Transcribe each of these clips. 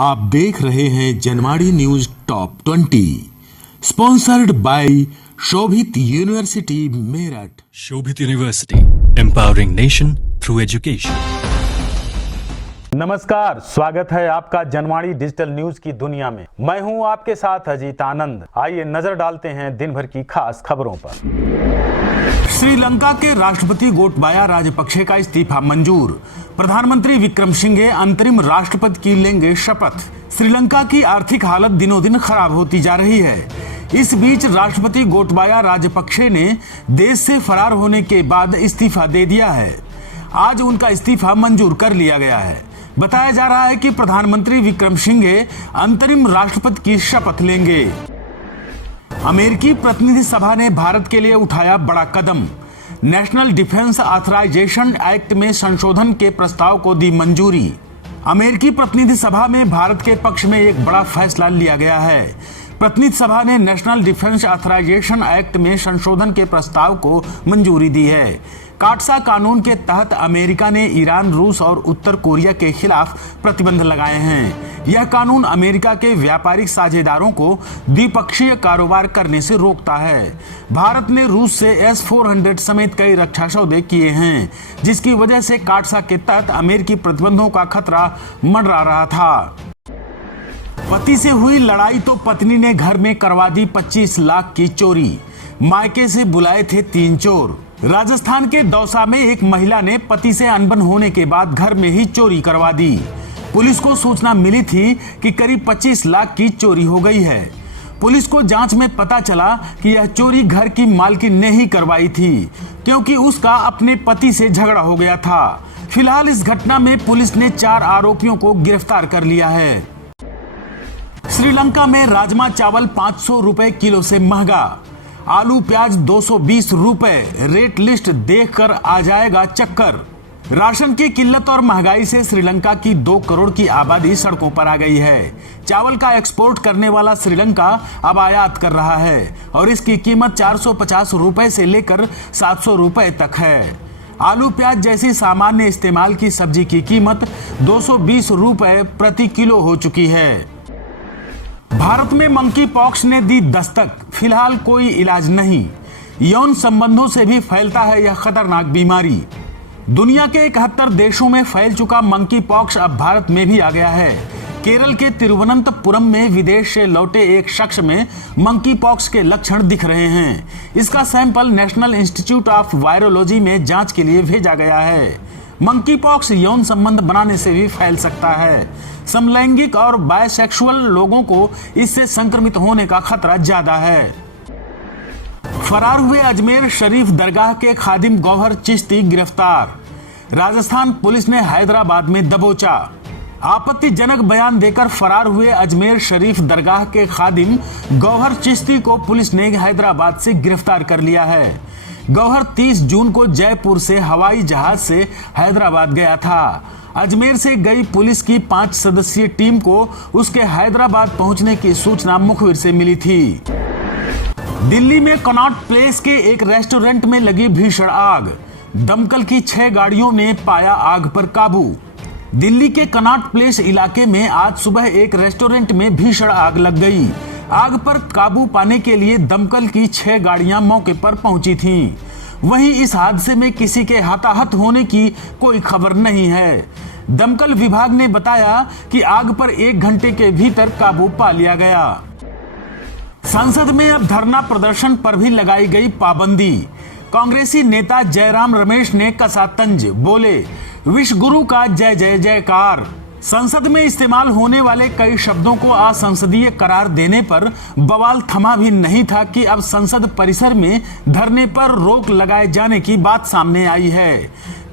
आप देख रहे हैं Janwadi news top 20 sponsored by Shobhit university Meerut. Shobhit university, empowering nation through education. नमस्कार, स्वागत है आपका जनवाड़ी डिजिटल न्यूज की दुनिया में। मैं हूं आपके साथ अजीत आनंद। आइए नजर डालते हैं दिन भर की खास खबरों पर। श्रीलंका के राष्ट्रपति गोटबाया राजपक्षे का इस्तीफा मंजूर। प्रधानमंत्री विक्रमसिंघे अंतरिम राष्ट्रपति की लेंगे शपथ। श्रीलंका की आर्थिक हालत दिनों दिन खराब होती जा रही है। इस बीच राष्ट्रपति गोटबाया राजपक्षे ने देश से फरार होने के बाद इस्तीफा दे दिया है। आज उनका इस्तीफा मंजूर कर लिया गया है। बताया जा रहा है कि प्रधानमंत्री विक्रमसिंघे अंतरिम राष्ट्रपति की शपथ लेंगे। अमेरिकी प्रतिनिधि सभा ने भारत के लिए उठाया बड़ा कदम। नेशनल डिफेंस ऑथराइजेशन एक्ट में संशोधन के प्रस्ताव को दी मंजूरी। अमेरिकी प्रतिनिधि सभा में भारत के पक्ष में एक बड़ा फैसला लिया गया है। प्रतिनिधि सभा ने नेशनल डिफेंस ऑथराइजेशन एक्ट में संशोधन के प्रस्ताव को मंजूरी दी है। काटसा कानून के तहत अमेरिका ने ईरान, रूस और उत्तर कोरिया के खिलाफ प्रतिबंध लगाए हैं। यह कानून अमेरिका के व्यापारिक साझेदारों को द्विपक्षीय कारोबार करने से रोकता है। भारत ने रूस से S-400 समेत कई रक्षा सौदे किए हैं, जिसकी वजह से काटसा के तहत अमेरिकी प्रतिबंधों का खतरा मंडरा रहा था। पति से हुई लड़ाई तो पत्नी ने घर में करवा दी 25 लाख की चोरी। मायके से बुलाए थे 3 चोर। राजस्थान के दौसा में एक महिला ने पति से अनबन होने के बाद घर में ही चोरी करवा दी। पुलिस को सूचना मिली थी कि करीब 25 लाख की चोरी हो गई है। पुलिस को जांच में पता चला कि यह चोरी घर की मालकिन ने ही करवाई थी, क्योंकि उसका अपने पति से झगड़ा हो गया था। फिलहाल इस घटना में पुलिस ने 4 आरोपियों को गिरफ्तार कर लिया है। श्रीलंका में राजमा चावल 500 रुपए किलो से महंगा। आलू प्याज 220 रुपए। रेट लिस्ट देखकर आ जाएगा चक्कर। राशन की किल्लत और महंगाई से श्रीलंका की 2 करोड़ की आबादी सड़कों पर आ गई है। चावल का एक्सपोर्ट करने वाला श्रीलंका अब आयात कर रहा है और इसकी कीमत 450 रुपए से लेकर 700 रुपए तक है। आलू प्याज जैसी सामान्य इस्तेमाल की सब्जी की कीमत 220 रुपए प्रति किलो हो चुकी है। भारत में मंकी पॉक्स ने दी दस्तक। फिलहाल कोई इलाज नहीं। यौन संबंधों से भी फैलता है यह खतरनाक बीमारी। दुनिया के 71 देशों में फैल चुका मंकी पॉक्स अब भारत में भी आ गया है। केरल के तिरुवनंतपुरम में विदेश से लौटे एक शख्स में मंकी पॉक्स के लक्षण दिख रहे हैं। इसका sample national institute of virology में जांच के लिए भेजा गया है। मंकी पॉक्स यौन संबंध बनाने से भी फैल सकता है। समलैंगिक और बायसेक्सुअल लोगों को इससे संक्रमित होने का खतरा ज्यादा है। फरार हुए अजमेर शरीफ दरगाह के खादिम गौहर चिश्ती गिरफ्तार। राजस्थान पुलिस ने हैदराबाद में दबोचा। आपत्तिजनक बयान देकर फरार हुए अजमेर शरीफ दरगाह के खादिम गौहर चिश्ती को पुलिस ने हैदराबाद से गिरफ्तार कर लिया है। गौहर 30 जून को जयपुर से हवाई जहाज से हैदराबाद गया था। अजमेर से गई पुलिस की 5 सदस्यीय टीम को उसके हैदराबाद पहुंचने की सूचना मुखबिर से मिली थी। दिल्ली में कनॉट प्लेस के एक रेस्टोरेंट में लगी भीषण आग। दमकल की 6 गाड़ियों ने पाया आग पर काबू। दिल्ली के कनॉट प्लेस इलाके में आज सुबह एक रेस्टोरेंट में भीषण आग लग गई। आग पर काबू पाने के लिए दमकल की 6 गाड़ियां मौके पर पहुंची थीं। वहीं इस हादसे में किसी के हताहत होने की कोई खबर नहीं है। दमकल विभाग ने बताया कि आग पर 1 घंटे के भीतर काबू पा लिया गया। संसद में अब धरना प्रदर्शन पर भी लगाई गई पाबंदी। कांग्रेसी नेता जयराम रमेश ने कसा तंज, बोले विश्व गुरु का जय जय जयकार। संसद में इस्तेमाल होने वाले कई शब्दों को असंसदीय करार देने पर बवाल थमा भी नहीं था कि अब संसद परिसर में धरने पर रोक लगाए जाने की बात सामने आई है।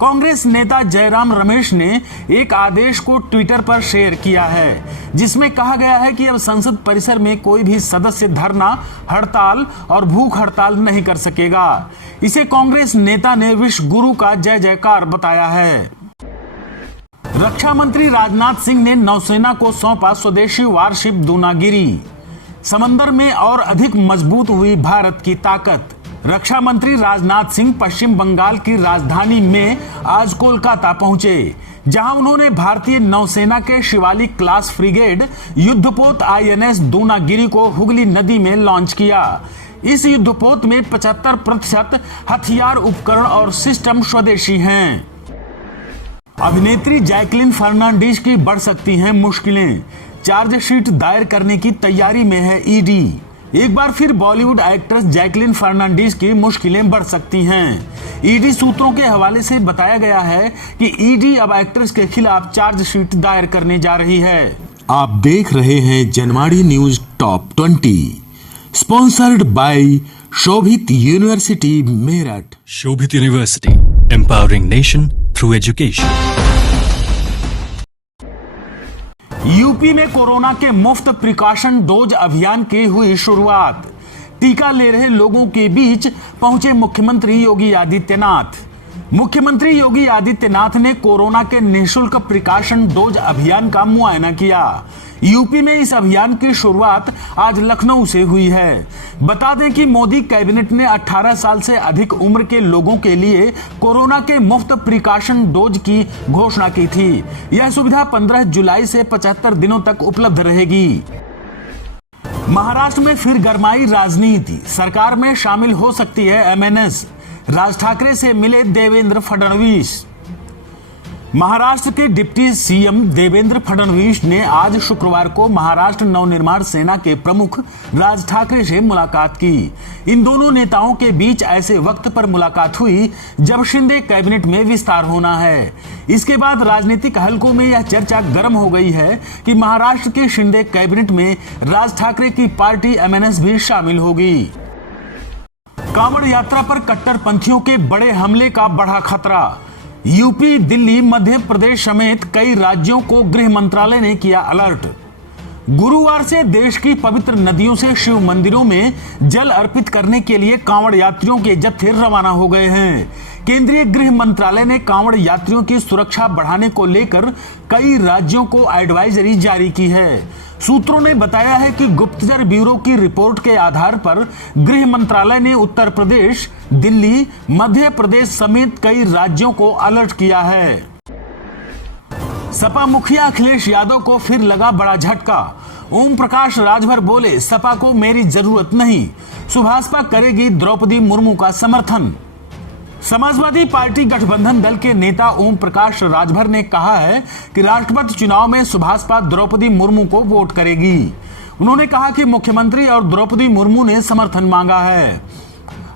कांग्रेस नेता जयराम रमेश ने एक आदेश को ट्विटर पर शेयर किया है, जिसमें कहा गया है कि अब संसद परिसर में कोई भी सदस्य धरना, हड़ताल और भूख हड़ताल नहीं कर सकेगा। इसे कांग्रेस नेता ने विश्व गुरु का जय जयकार बताया है। रक्षा मंत्री राजनाथ सिंह ने नौसेना को सौंपा स्वदेशी वारशिप दूनागिरी। समंदर में और अधिक मजबूत हुई भारत की ताकत। रक्षा मंत्री राजनाथ सिंह पश्चिम बंगाल की राजधानी में आज कोलकाता पहुंचे, जहां उन्होंने भारतीय नौसेना के शिवालिक क्लास फ्रिगेड युद्धपोत INS दूनागिरी को हुगली नदी में लॉन्च किया। इस युद्धपोत में 75% हथियार, उपकरण और सिस्टम स्वदेशी हैं। अभिनेत्री जैकलिन फर्नांडीज की बढ़ सकती हैं मुश्किलें, चार्जशीट दायर करने की तैयारी में है ED। एक बार फिर बॉलीवुड एक्ट्रेस जैकलिन फर्नांडीज की मुश्किलें बढ़ सकती हैं। ED सूत्रों के हवाले से बताया गया है कि ED अब एक्ट्रेस के खिलाफ चार्जशीट दायर करने जा रही है। आप देख रहे हैं Janwadi news top 20, sponsored by Shobhit university Meerut. Shobhit University, empowering nation through education. UP में कोरोना के मुफ्त प्रिकॉशन डोज अभियान की हुई शुरुआत। टीका ले रहे लोगों के बीच पहुंचे मुख्यमंत्री योगी आदित्यनाथ। मुख्यमंत्री योगी आदित्यनाथ ने कोरोना के निःशुल्क प्रिकॉशन डोज अभियान का मुआयना किया। यूपी में इस अभियान की शुरुआत आज लखनऊ से हुई है। बता दें कि मोदी कैबिनेट ने 18 साल से अधिक उम्र के लोगों के लिए कोरोना के मुफ्त प्रिकॉशन डोज की घोषणा की थी। यह सुविधा 15 जुलाई से 75 दिनों तक उपलब्ध रहेगी। महाराष्ट्र में फिर गरमाई राजनीति, सरकार में शामिल हो सकती है MNS। राज ठाकरे से मिले देवेंद्र फडणवीस। महाराष्ट्र के डिप्टी CM देवेंद्र फडणवीस ने आज शुक्रवार को महाराष्ट्र नवनिर्माण सेना के प्रमुख राज ठाकरे से मुलाकात की। इन दोनों नेताओं के बीच ऐसे वक्त पर मुलाकात हुई जब शिंदे कैबिनेट में विस्तार होना है। इसके बाद राजनीतिक हलकों में यह चर्चा गर्म हो गई है कि महाराष्ट्र के शिंदे कैबिनेट में राज ठाकरे की पार्टी MNS भी शामिल होगी। कांवड़ यात्रा पर कट्टरपंथियों के बड़े हमले का बढ़ा खतरा। यूपी, दिल्ली, मध्य प्रदेश समेत कई राज्यों को गृह मंत्रालय ने किया अलर्ट। गुरुवार से देश की पवित्र नदियों से शिव मंदिरों में जल अर्पित करने के लिए कांवड़ यात्रियों के जत्थे रवाना हो गए हैं। केंद्रीय गृह मंत्रालय ने कांवड़ यात्रियों की सुरक्षा बढ़ाने को लेकर कई राज्यों को एडवाइजरी जारी की है। सूत्रों ने बताया है कि गुप्तचर ब्यूरो की रिपोर्ट के आधार पर गृह मंत्रालय ने उत्तर प्रदेश, दिल्ली, मध्य प्रदेश समेत कई राज्यों को अलर्ट किया है। सपा मुखिया अखिलेश यादव को फिर लगा बड़ा झटका। ओम प्रकाश राजभर बोले, सपा को मेरी जरूरत नहीं, सुभाषपा करेगी द्रौपदी मुर्मू का समर्थन। समाजवादी पार्टी गठबंधन दल के नेता ओम प्रकाश राजभर ने कहा है कि राष्ट्रपति चुनाव में सुभाषपा द्रौपदी मुर्मू को वोट करेगी। उन्होंने कहा कि मुख्यमंत्री और द्रौपदी मुर्मू ने समर्थन मांगा है।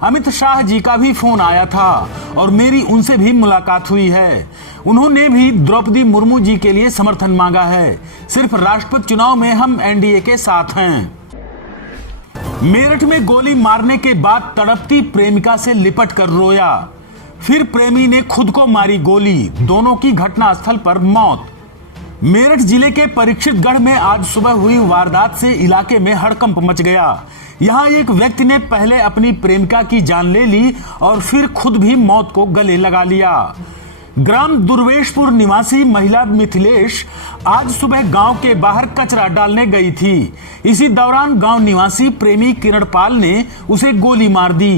अमित शाह जी का भी फोन आया था और मेरी उनसे भी मुलाकात हुई है। उन्होंने भी द्रौपदी मुर्मू जी के लिए समर्थन मांगा है। सिर्फ राष्ट्रपति चुनाव में हम NDA के साथ हैं। मेरठ में गोली मारने के बाद तड़पती प्रेमिका से लिपट कर रोया, फिर प्रेमी ने खुद को मारी गोली, दोनों की घटनास्थल पर मौत। मेरठ जिले के परीक्षितगढ़ में आज सुबह हुई वारदात से इलाके में हड़कंप मच गया। यहां एक व्यक्ति ने पहले अपनी प्रेमिका की जान ले ली और फिर खुद भी मौत को गले लगा लिया। ग्राम दुर्वेशपुर निवासी महिला मिथिलेश आज सुबह गांव के बाहर कचरा डालने गई थी। इसी दौरान गांव निवासी प्रेमी किरणपाल ने उसे गोली मार दी।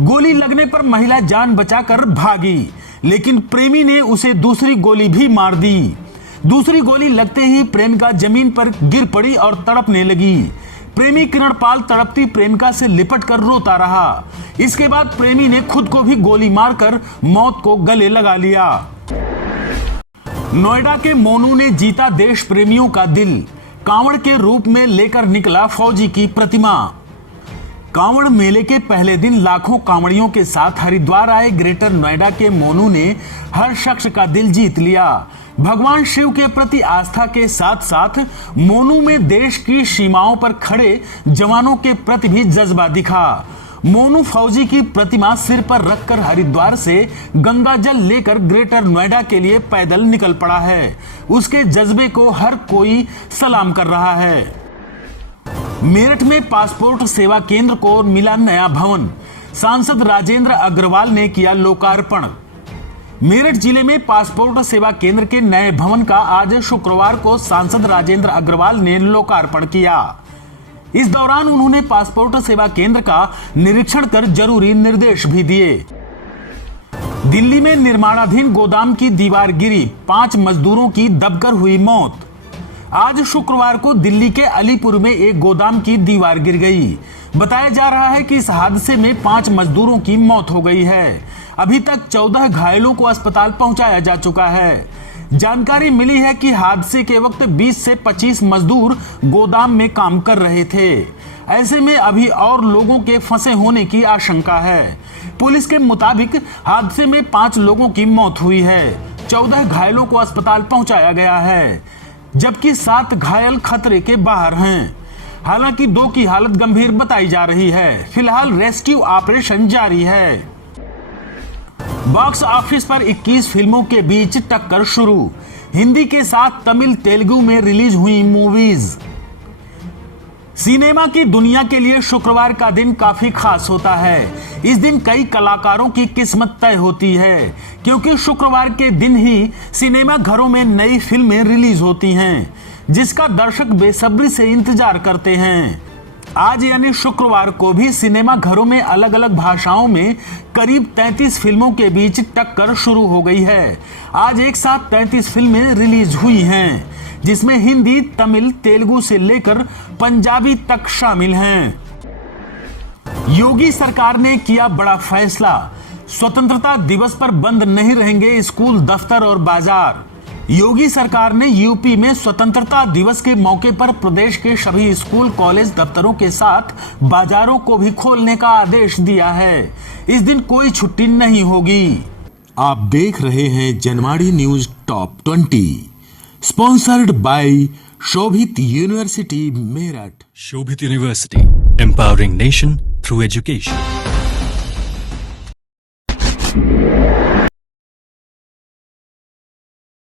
गोली लगने पर महिला जान बचाकर भागी, लेकिन प्रेमी ने उसे दूसरी गोली भी मार दी। दूसरी गोली लगते ही प्रेमिका जमीन पर गिर पड़ी और तड़पने लगी। प्रेमी किरणपाल तड़पती प्रेमिका से लिपट कर रोता रहा। इसके बाद प्रेमी ने खुद को भी गोली मारकर मौत को गले लगा लिया। नोएडा के मोनू ने जीता देश प्रेमियों का दिल, कांवड़ के रूप में लेकर निकला फौजी की प्रतिमा। कांवड़ मेले के पहले दिन लाखों कांवड़ियों के साथ हरिद्वार आए ग्रेटर नोएडा के मोनू ने हर शख्स का दिल जीत लिया। भगवान शिव के प्रति आस्था के साथ साथ मोनू में देश की सीमाओं पर खड़े जवानों के प्रति भी जज्बा दिखा। मोनू फौजी की प्रतिमा सिर पर रखकर हरिद्वार से गंगा जल लेकर ग्रेटर नोएडा के लिए पैदल निकल पड़ा है। उसके जज्बे को हर कोई सलाम कर रहा है। मेरठ में पासपोर्ट सेवा केंद्र को मिला नया भवन, सांसद राजेंद्र अग्रवाल ने किया लोकार्पण। मेरठ जिले में पासपोर्ट सेवा केंद्र के नए भवन का आज शुक्रवार को सांसद राजेंद्र अग्रवाल ने लोकार्पण किया। इस दौरान उन्होंने पासपोर्ट सेवा केंद्र का निरीक्षण कर जरूरी निर्देश भी दिए। दिल्ली में निर्माणाधीन गोदाम की दीवार गिरी, 5 मजदूरों की दबकर हुई मौत। आज शुक्रवार को दिल्ली के अलीपुर में एक गोदाम की दीवार गिर गई। बताया जा रहा है कि इस हादसे में 5 मजदूरों की मौत हो गई है। अभी तक 14 घायलों को अस्पताल पहुंचाया जा चुका है। जानकारी मिली है कि हादसे के वक्त 20 से 25 मजदूर गोदाम में काम कर रहे थे। ऐसे में अभी और लोगों के फंसे होने की आशंका है। पुलिस के मुताबिक हादसे में 5 लोगों की मौत हुई है। 14 घायलों को अस्पताल पहुंचाया गया है, जबकि 7 घायल खतरे के बाहर हैं। हालांकि 2 की हालत गंभीर बताई जा रही है। फिलहाल रेस्क्यू ऑपरेशन जारी है। बॉक्स ऑफिस पर 21 फिल्मों के बीच टक्कर शुरू। हिंदी के साथ तमिल तेलुगु में रिलीज हुई मूवीज। सिनेमा की दुनिया के लिए शुक्रवार का दिन काफी खास होता है। इस दिन कई कलाकारों की किस्मत तय होती है, क्योंकि शुक्रवार के दिन ही सिनेमा घरों में नई फिल्में रिलीज होती हैं, जिसका दर्शक बेसब्री से इंतजार करते हैं। आज यानी शुक्रवार को भी सिनेमा घरों में अलग अलग भाषाओं में करीब 33 फिल्मों के बीच टक्कर शुरू हो गई है। आज एक साथ 33 फिल्में रिलीज हुई हैं, जिसमें हिंदी, तमिल, तेलुगु से लेकर पंजाबी तक शामिल हैं। योगी सरकार ने किया बड़ा फैसला। स्वतंत्रता दिवस पर बंद नहीं रहेंगे स्कूल, दफ्तर और बाजार। योगी सरकार ने यूपी में स्वतंत्रता दिवस के मौके पर प्रदेश के सभी स्कूल, कॉलेज, दफ्तरों के साथ बाजारों को भी खोलने का आदेश दिया है। इस दिन कोई छुट्टी नहीं होगी। आप देख रहे हैं Janwadi news top 20, sponsored by Shobhit university Meerut. Shobhit University, empowering nation through education.